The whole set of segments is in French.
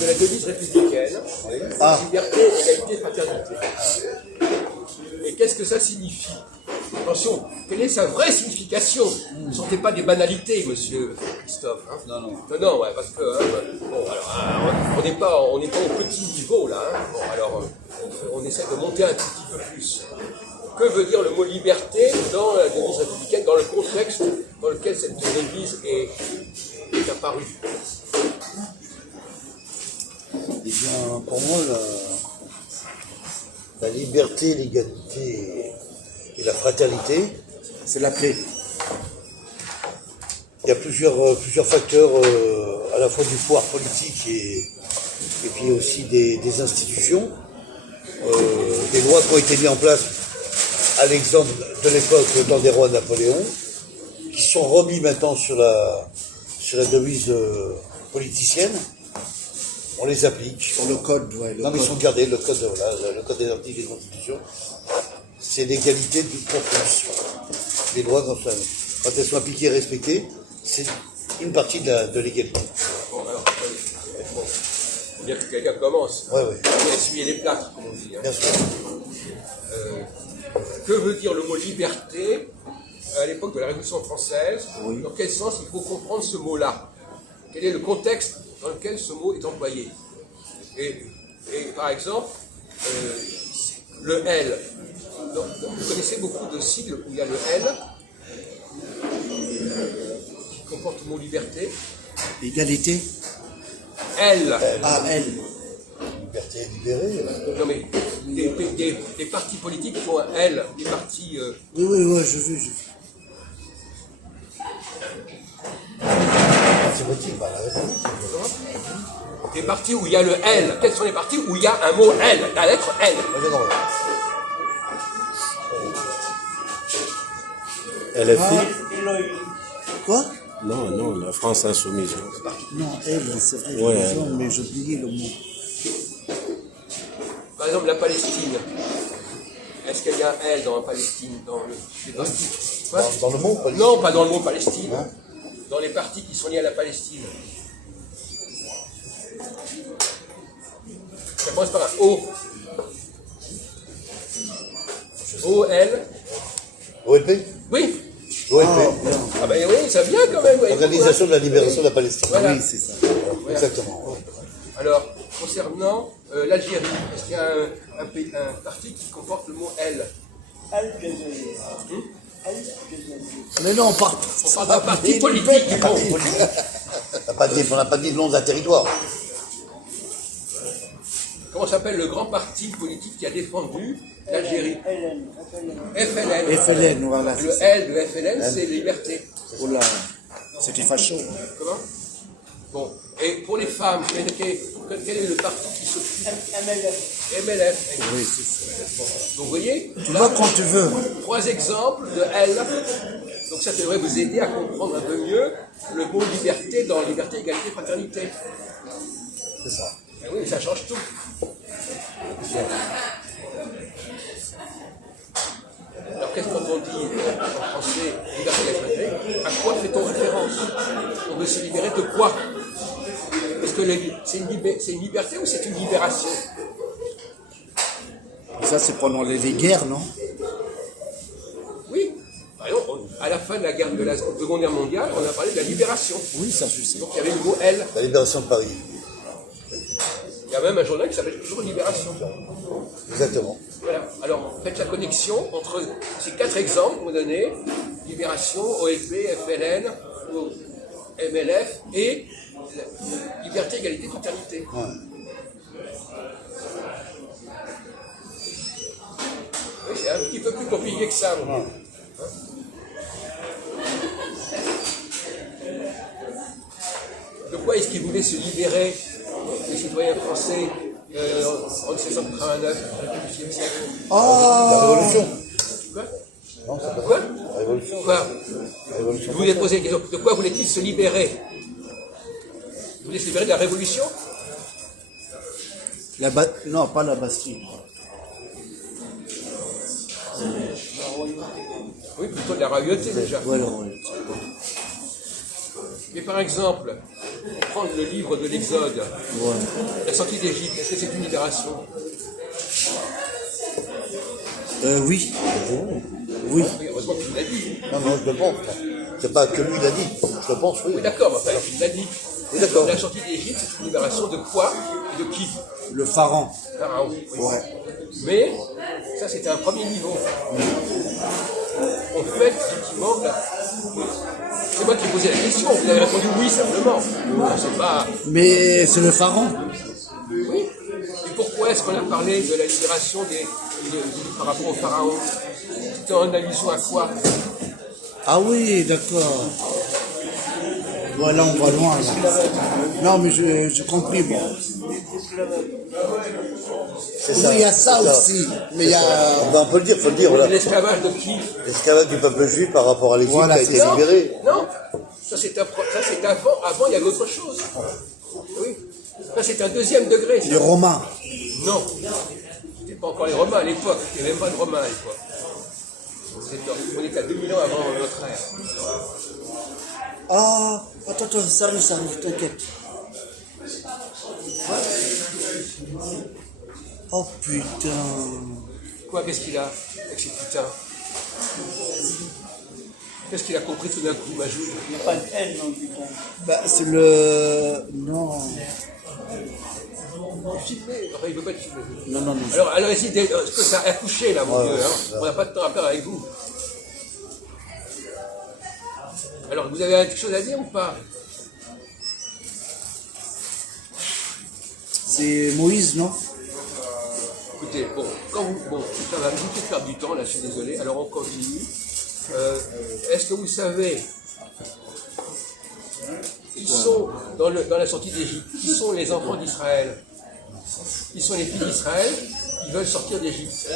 de la devise républicaine, liberté, égalité, fraternité. Et qu'est-ce que ça signifie? Attention, quelle est sa vraie signification? Ne sentez pas des banalités, monsieur Christophe. Hein? Non, ouais, parce que bon, alors, on n'est pas au petit niveau là. Hein? Bon, alors on essaie de monter un tout petit peu plus. Que veut dire le mot liberté dans la devise républicaine, dans le contexte dans lequel cette devise est apparue? Eh bien, pour moi, la liberté, l'égalité et la fraternité, c'est la clé. Il y a plusieurs facteurs, à la fois du pouvoir politique et puis aussi des institutions, des lois qui ont été mises en place à l'exemple de l'époque dans des rois de Napoléon, qui sont remis maintenant sur la devise politicienne. On les applique. Sur le code, ouais. Non, mais ils sont gardés, le code des articles et des constitutions. C'est l'égalité pour tous. Les lois, quand elles sont appliquées et respectées, c'est une partie de l'égalité. Bon, alors, faut dire que quelqu'un commence. Oui. Essuyer les plâtres, comme on dit. Hein. Bien sûr. Que veut dire le mot liberté à l'époque de la Révolution française? Oui. Dans quel sens il faut comprendre ce mot-là? Quel est le contexte dans lequel ce mot est employé? Et par exemple, le L. Donc, vous connaissez beaucoup de sigles où il y a le L qui comporte le mot liberté. Égalité. L. Ah, L. Liberté libérée. Non mais des partis politiques qui ont un L, des partis. Oui, je veux. C'est politique, la République. Des partis où il y a le L. Quels sont les partis où il y a un mot L, la lettre L? LFI? Quoi? Non, la France insoumise. Non, L, c'est vrai, Ouais. mais j'ai oublié le mot. Par exemple, la Palestine. Est-ce qu'il y a un L dans la Palestine, dans les partis? Quoi? Dans le mot politique. Non, pas dans le mot Palestine. Hein? Dans les partis qui sont liés à la Palestine. Ça commence par un O. O-L. OLP. Oui. OLP. Ah ben oui, ça vient quand même. Organisation de la libération de la Palestine. Voilà. Oui, c'est ça. Voilà. Exactement. Alors, concernant l'Algérie, est-ce qu'il y a un parti qui comporte le mot L? Mais non, on part. On parle d'un parti politique. On n'a pas dit le nom d'un territoire. Comment s'appelle le grand parti politique qui a défendu l'Algérie? FLN. FLN, voilà. Le L de FLN, c'est liberté. Oh là, c'était facho. Comment? Bon. Et pour les femmes, quel est le parti qui s'occupe? MLF. Oui, c'est ça. Donc vous voyez, Tu vois quand tu veux. 3 exemples de L. Donc ça devrait vous aider à comprendre un peu mieux le mot liberté dans liberté, égalité, fraternité. C'est ça. Et oui, ça change tout. Alors qu'est-ce qu'on dit en français, liberté, égalité, fraternité? À quoi fait-on référence? On veut se libérer de quoi? Est-ce que c'est une liberté ou c'est une libération? Ça, c'est pendant les guerres, non? Oui. Par exemple, à la fin de la Seconde Guerre mondiale, on a parlé de la libération. Oui, ça, je sais. Donc il y avait le mot L. La libération de Paris. Il y a même un journal qui s'appelle toujours Libération. Exactement. Voilà. Alors faites la connexion entre ces 4 exemples qu'on donnés, Libération, OLP, FLN, MLF et liberté, égalité, fraternité. Ouais. Oui, c'est un petit peu plus compliqué que ça. Hein? De quoi est-ce qu'ils voulaient se libérer, les citoyens français, en 1789, au XVIIe siècle? La Révolution. Quoi? Non, c'est pas Quoi? la Révolution. Quoi? La Révolution. Je vous ai posé la question. De quoi voulaient-ils se libérer? Ils voulaient se libérer de la Révolution? Non, pas la Bastille. Oui, plutôt de la royauté déjà. Ouais, le royauté. Mais par exemple, prendre le livre de l'Exode, la sortie d'Égypte, est-ce que c'est une libération? Oui. Oui. Oui, heureusement que tu l'as dit. Non, je le pense. C'est pas que lui l'a dit. Je le pense, oui. Oui, d'accord, mais enfin, tu l'as dit. Oui, d'accord. La sortie d'Égypte, c'est une libération de quoi et de qui? Le pharaon. Pharaon. Oui. Ouais. Mais, ça c'était un premier niveau. En fait, effectivement, c'est moi qui ai posé la question, vous avez répondu oui simplement. C'est pas... Mais c'est le pharaon. Oui. Et pourquoi est-ce qu'on a parlé de la libération par rapport au pharaon? C'était en allusion à quoi? Ah oui, d'accord. Voilà, on va loin là. Non, mais j'ai compris, bon. C'est Oui, ça. il y a ça c'est aussi. Mais il y a. On peut le dire, faut le dire. Voilà. L'esclavage de qui? L'esclavage du peuple juif par rapport à l'Égypte Voilà, qui a c'est été ça. libéré. Non, ça c'est avant. Avant, il y avait autre chose. Oui. Ça c'est un deuxième degré. ça. Les Romains. Non. C'était pas encore les Romains à l'époque. Il n'y avait même pas de Romains à l'époque. On est à 2000 ans avant notre ère. Ah, attends, ça arrive, t'inquiète. Oh putain. Quoi, qu'est-ce qu'il a avec ces putains? Qu'est-ce qu'il a compris tout d'un coup, Majou? Il n'y a pas de haine dans le putain. Bah, c'est le. Non. Filmé. Enfin, il ne veut pas être filmé. Non. Alors essayez est-ce que ça a accouché là, mon Dieu, hein? On n'a pas de temps à perdre avec vous. Alors, vous avez quelque chose à dire ou pas? C'est Moïse, non? Écoutez, bon, ça va nous faire perdre du temps, là, je suis désolé. Alors, on continue. Est-ce que vous savez qui sont, dans la sortie d'Égypte, qui sont les enfants d'Israël? Qui sont les filles d'Israël qui veulent sortir d'Égypte?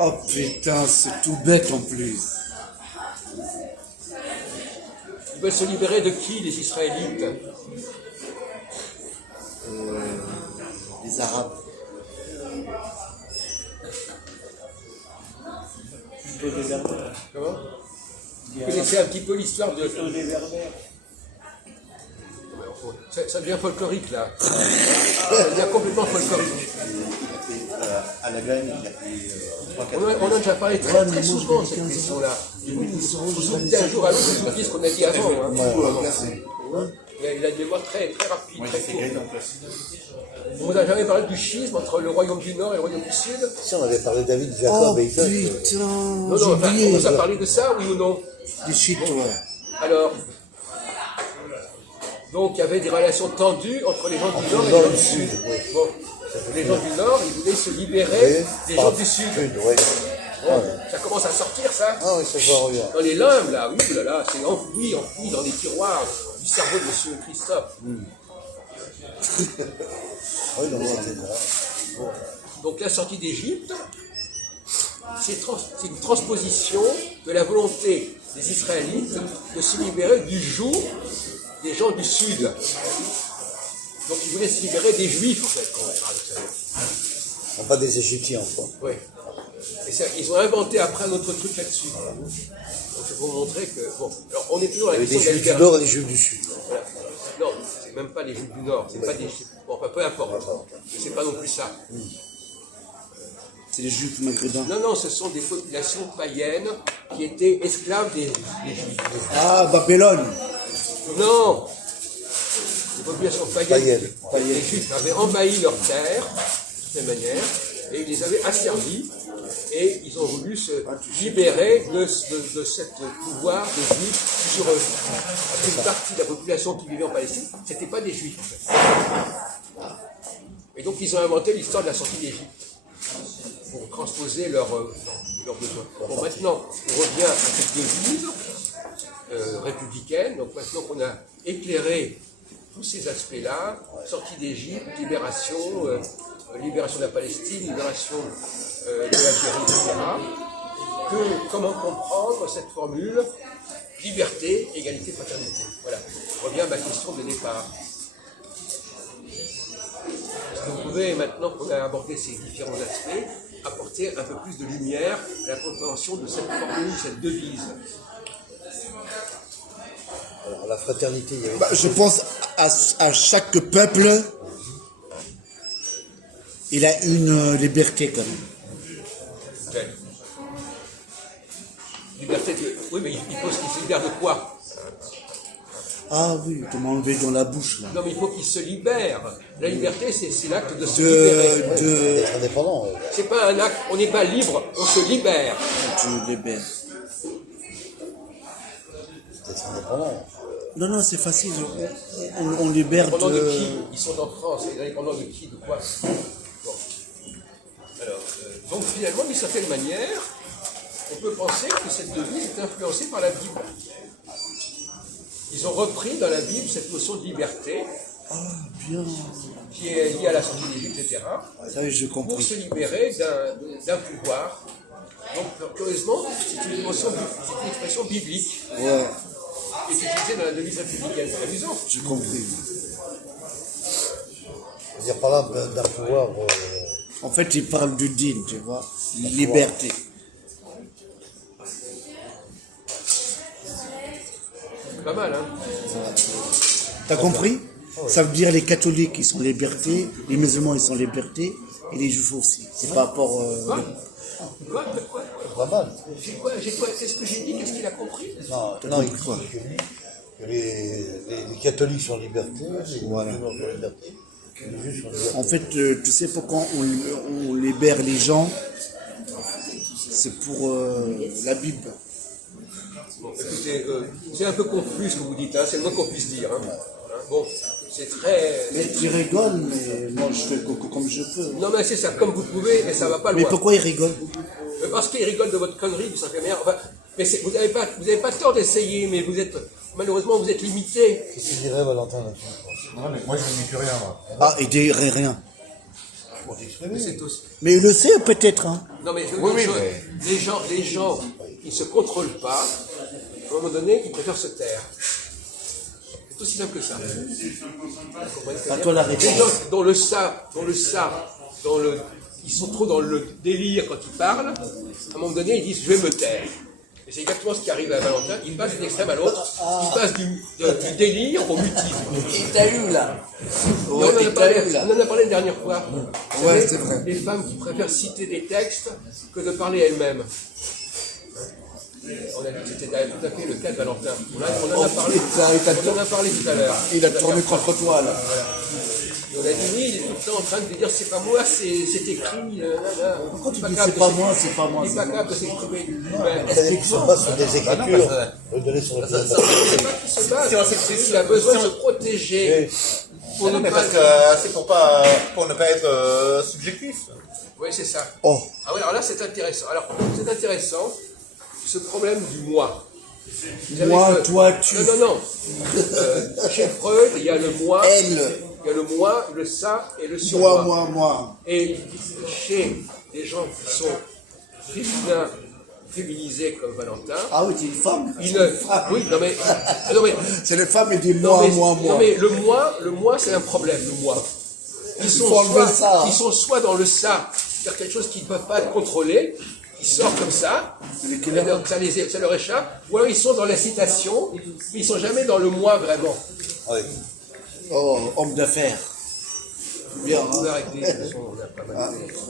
Oh putain, c'est tout bête en plus. Ils veulent se libérer de qui, les Israélites? Les Arabes. Plutôt des berbères. Comment? Vous connaissez un petit peu l'histoire de... Plutôt des berbères. Ça devient folklorique, là. Ça devient complètement folklorique. À la gagne, il y a pris 3-4 On en a déjà parlé très souvent, cette question-là. Vous oubliez d'un jour à l'autre, vous oubliez ce qu'on a dit avant. Hein. Il a une mémoire très rapide, très courte. On vous a jamais parlé du schisme entre le royaume du Nord et le royaume du Sud? Si on avait parlé de David, Oh Jacob et Isaac. putain. Non, J'ai enfin, oublié. on vous a parlé de ça, oui ou non? Des shit, ouais. Alors, donc il y avait des relations tendues entre les gens du Nord et les gens du Sud. Bon, les gens du Nord, ils voulaient se libérer des gens du Sud. Oui. Bon, ça commence à sortir, ça. Ah oui, ça je revient. Dans les limbes, là, oui, là, c'est enfoui dans les tiroirs du cerveau de M. Christophe. Oui, donc c'était là. Donc la sortie d'Égypte, c'est une transposition de la volonté des Israélites de se libérer du joug des gens du Sud. Donc ils voulaient se libérer des Juifs, en fait, quand on parle de ça. Non, pas des Égyptiens, quoi. Oui. Et ça, ils ont inventé après un autre truc là-dessus. Donc c'est pour montrer que... Bon, alors on est toujours à la Il y avait question des de la Juifs du libération. Nord et des Juifs du Sud. Voilà. Non, c'est même pas les Juifs du Nord, c'est pas des Juifs. Bon, enfin, peu importe. Mais c'est pas non plus ça. C'est les juifs maghrébins. Non, ce sont des populations païennes qui étaient esclaves des Juifs. Ah, Babylone. Non! Les populations païennes. Païennes. Les Juifs avaient envahi leur terre, de cette manière, et ils les avaient asservis, et ils ont voulu se libérer de ce pouvoir des Juifs sur eux. Parce qu'une partie de la population qui vivait en Palestine, c'était pas des Juifs, en fait. Et donc ils ont inventé l'histoire de la sortie d'Égypte pour transposer leurs besoins. Bon, maintenant, on revient à cette devise républicaine. Donc maintenant qu'on a éclairé tous ces aspects-là, sortie d'Égypte, libération, libération de la Palestine, libération de l'Algérie, etc. Comment comprendre cette formule liberté, égalité, fraternité? Voilà. Je reviens à ma question de départ. Est-ce que vous pouvez, maintenant qu'on a abordé ces différents aspects, apporter un peu plus de lumière à la compréhension de cette formule, cette devise. Alors, la fraternité, il y avait... Bah, je pense à chaque peuple, il a une liberté quand même. Quelle liberté de... Oui, mais il faut qu'il se libère de quoi? Ah oui, tu m'as enlevé dans la bouche là. Non, mais il faut qu'il se libère. La liberté, c'est l'acte de se libérer. d'être indépendant. C'est pas un acte, on n'est pas libre, on se libère. Tu libères. D'être indépendant. Non, non, c'est facile. On libère Indépendant de qui? de... Ils sont en France, ils sont indépendants de qui? De quoi? Bon. Alors, donc finalement, d'une certaine manière, on peut penser que cette devise est influencée par la Bible. Ils ont repris dans la Bible cette notion de liberté, Ah, bien. qui est liée à la sortie d'Égypte, etc., Ça y est, j'ai pour compris. se libérer d'un pouvoir. Donc, curieusement, c'est une expression biblique Ouais, qui est utilisée dans la devise républicaine. C'est amusant. j'ai compris. C'est-à-dire par là d'un pouvoir... En fait, il parle du din, tu vois. Liberté. C'est pas mal, hein? T'as compris? Ça veut dire les catholiques, ils sont liberté, les musulmans, ils sont liberté, et les juifs aussi. C'est par rapport... Quoi? pas mal. Qu'est-ce que j'ai dit? Qu'est-ce qu'il a compris? Non, non, il dit que les catholiques sont en liberté, les Voilà. musulmans sont en liberté, les juifs sont en liberté. En fait, tu sais pourquoi on libère les gens? C'est pour la Bible. Bon, écoutez, c'est un peu confus ce que vous dites, hein, c'est le moins qu'on puisse dire. Hein. Bon, c'est très... Mais tu rigoles, mais moi je fais comme je peux. Non mais c'est ça, comme vous pouvez, mais ça va pas loin. Mais pourquoi ils rigolent? Parce qu'ils rigolent de votre connerie, vous savez bien. Enfin, mais vous n'avez pas tort d'essayer, mais malheureusement vous êtes limité. Qu'est-ce que tu dirais, Valentin, là-dessus? Non, mais moi, je ne dis plus rien, moi. Ah, il dirait rien. Pour t'exprimer. Mais c'est aussi... Mais il le sait peut-être, hein. Non mais, Oui, les gens qui ne se contrôlent pas, à un moment donné, ils préfèrent se taire. C'est aussi simple que ça. Vous comprenez ce que je veux À dire? toi la Les réponse. gens ils sont trop dans le délire quand ils parlent, à un moment donné, ils disent je vais me taire. Et c'est exactement ce qui arrive à Valentin, il passe d'une extrême à l'autre, il passe du délire au mutisme. Il t'a eu là. On en a parlé la dernière fois. Vous Ouais, savez, c'est vrai. Les femmes qui préfèrent citer des textes que de parler elles-mêmes. On a dit que c'était tout à fait le cas de Valentin. On en a parlé tout à l'heure. Il a tourné contre toi là. Et on a dit oui, il est tout le temps en train de dire c'est pas moi, c'est écrit. Pourquoi tu dis c'est pas moi, c'est pas moi? Il n'est pas capable de s'exprimer. C'est-à-dire qu'ils se basent sur des écritures, données sur le C'est pas qu'il se base, il a besoin de se protéger. Pour ne Mais pas... parce que c'est pour ne pas être subjectif. Oui, c'est ça. Oh, Ah oui, alors là, c'est intéressant. Alors, c'est intéressant, ce problème du moi. Vous savez moi, que- toi, tu. Non. Chez Freud, il y a le moi, Elle. il y a le moi, le ça et le surmoi. Moi. Et chez les gens qui sont féminins, féminisés comme Valentin, Ah oui, t'es une femme. ils ne... Oui, non mais... C'est les femmes et des Non, moi. mais le moi, c'est un problème, le moi. Ils sont, faut enlever soit, ça. ils sont soit dans le ça, c'est-à-dire quelque chose qui ne peut pas être contrôlé, qui sort comme ça, et donc ça leur échappe, ou alors ils sont dans l'incitation, mais ils ne sont jamais dans le moi vraiment. Ouais. Oh, homme d'affaires. Bien, hein. On va arrêter, de toute façon, on a pas mal de...